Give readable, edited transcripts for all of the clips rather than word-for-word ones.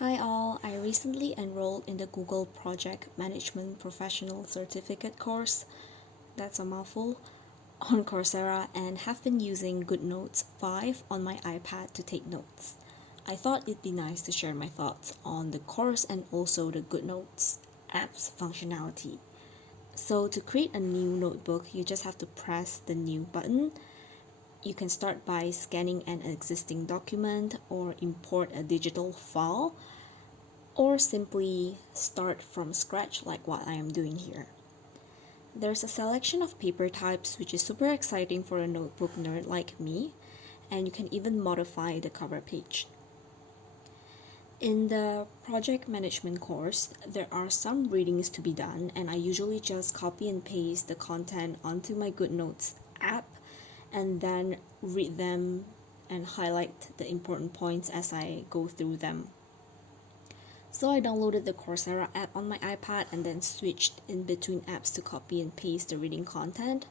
Hi all, I recently enrolled in the Google Project Management Professional Certificate course, that's a mouthful, on Coursera and have been using GoodNotes 5 on my iPad to take notes. I thought it'd be nice to share my thoughts on the course and also the GoodNotes app's functionality. So to create a new notebook, you just have to press the new button. You can start by scanning an existing document or import a digital file, or simply start from scratch like what I am doing here. There's a selection of paper types which is super exciting for a notebook nerd like me, and you can even modify the cover page. In the project management course, there are some readings to be done, and I usually just copy and paste the content onto my GoodNotes app and then read them and highlight the important points as I go through them. So I downloaded the Coursera app on my iPad and then switched in between apps to copy and paste the reading content.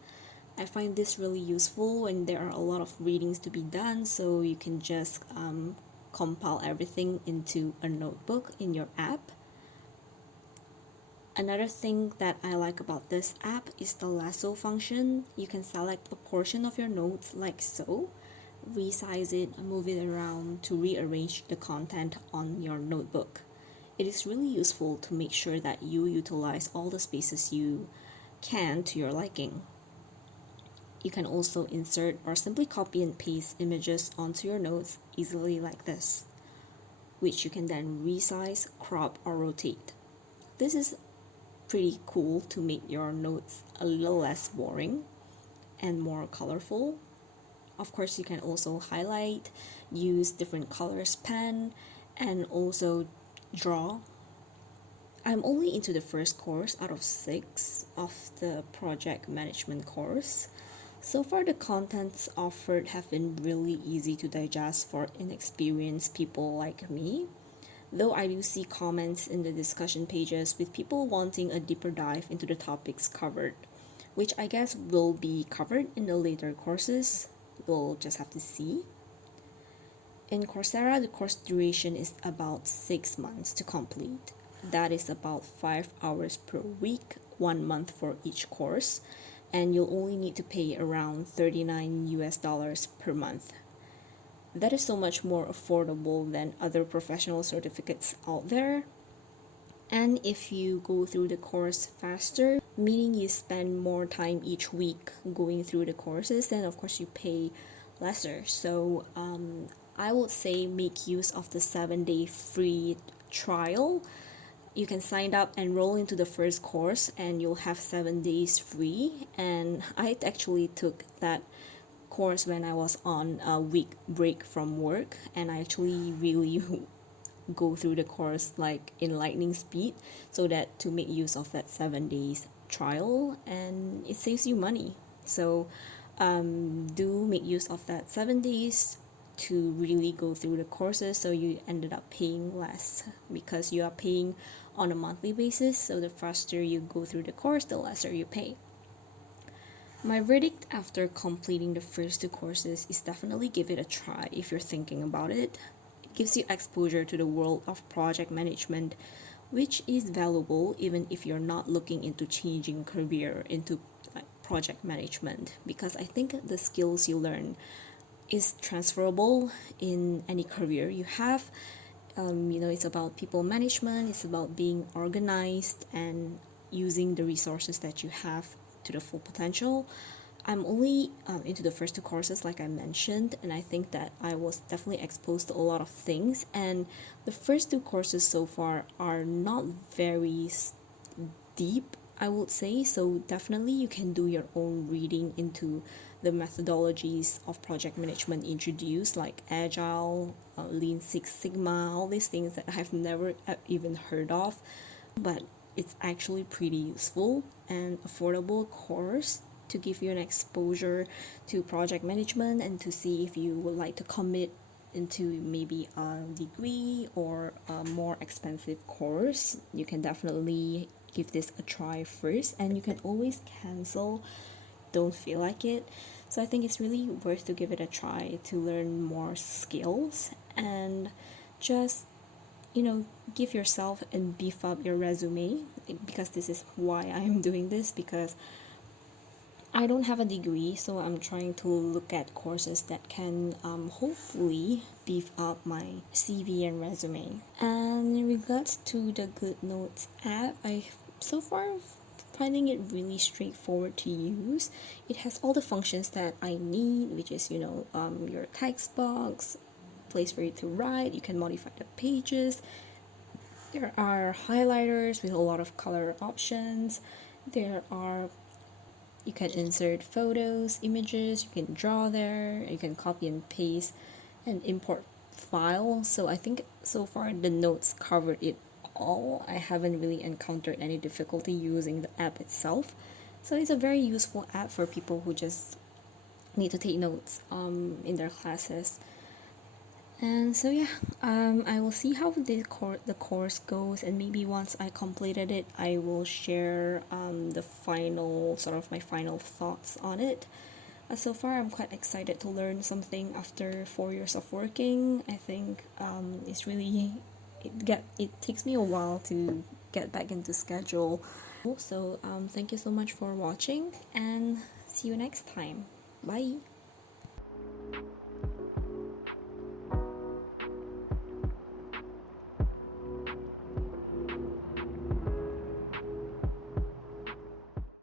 I find this really useful when there are a lot of readings to be done, so you can just compile everything into a notebook in your app. Another thing that I like about this app is the lasso function. You can select a portion of your notes like so, resize it, move it around to rearrange the content on your notebook. It is really useful to make sure that you utilize all the spaces you can to your liking. You can also insert or simply copy and paste images onto your notes easily like this, which you can then resize, crop, or rotate. This is pretty cool to make your notes a little less boring and more colorful. Of course, you can also highlight, use different colors pen, and also draw. I'm only into the first course out of 6 of the project management course. So far, the contents offered have been really easy to digest for inexperienced people like me, though I do see comments in the discussion pages with people wanting a deeper dive into the topics covered, which I guess will be covered in the later courses. We'll just have to see. In Coursera, the course duration is about 6 months to complete. That is about 5 hours per week, 1 month for each course, and you'll only need to pay around $39 per month. That is so much more affordable than other professional certificates out there. And if you go through the course faster, meaning you spend more time each week going through the courses, then of course you pay lesser. So I would say make use of the 7-day free trial. You can sign up, enroll into the first course, and you'll have 7 days free. And I actually took that course when I was on a week break from work, and I actually really go through the course like in lightning speed, so that to make use of that 7 days trial, and it saves you money. So do make use of that 7 days to really go through the courses, so you ended up paying less because you are paying on a monthly basis. So the faster you go through the course, the lesser you pay. My verdict after completing the first 2 courses is definitely give it a try if you're thinking about it. It gives you exposure to the world of project management, which is valuable even if you're not looking into changing career into project management, because I think the skills you learn is transferable in any career you have. It's about people management, it's about being organized and using the resources that you have to the full potential. I'm only into the first 2 courses like I mentioned, and I think that I was definitely exposed to a lot of things, and the first 2 courses so far are not very deep, I would say. So definitely you can do your own reading into the methodologies of project management introduced, like Agile, Lean Six Sigma, all these things that I've never even heard of, but it's actually pretty useful and affordable course to give you an exposure to project management and to see if you would like to commit into maybe a degree or a more expensive course. You can definitely give this a try first, and you can always cancel, don't feel like it. So I think it's really worth to give it a try to learn more skills and just give yourself and beef up your resume, because this is why I'm doing this, because I don't have a degree, so I'm trying to look at courses that can hopefully beef up my CV and resume. And in regards to the GoodNotes app, I so far finding it really straightforward to use. It has all the functions that I need, which is your text box, place for you to write. You can modify the pages. There are highlighters with a lot of color options. You can insert photos, images, you can draw there, you can copy and paste and import files. So I think so far the notes covered it all. I haven't really encountered any difficulty using the app itself. So it's a very useful app for people who just need to take notes in their classes. And so yeah, I will see how the course goes, and maybe once I completed it, I will share the final my final thoughts on it. So far, I'm quite excited to learn something after 4 years of working. I think it's really it takes me a while to get back into schedule. So thank you so much for watching, and see you next time. Bye.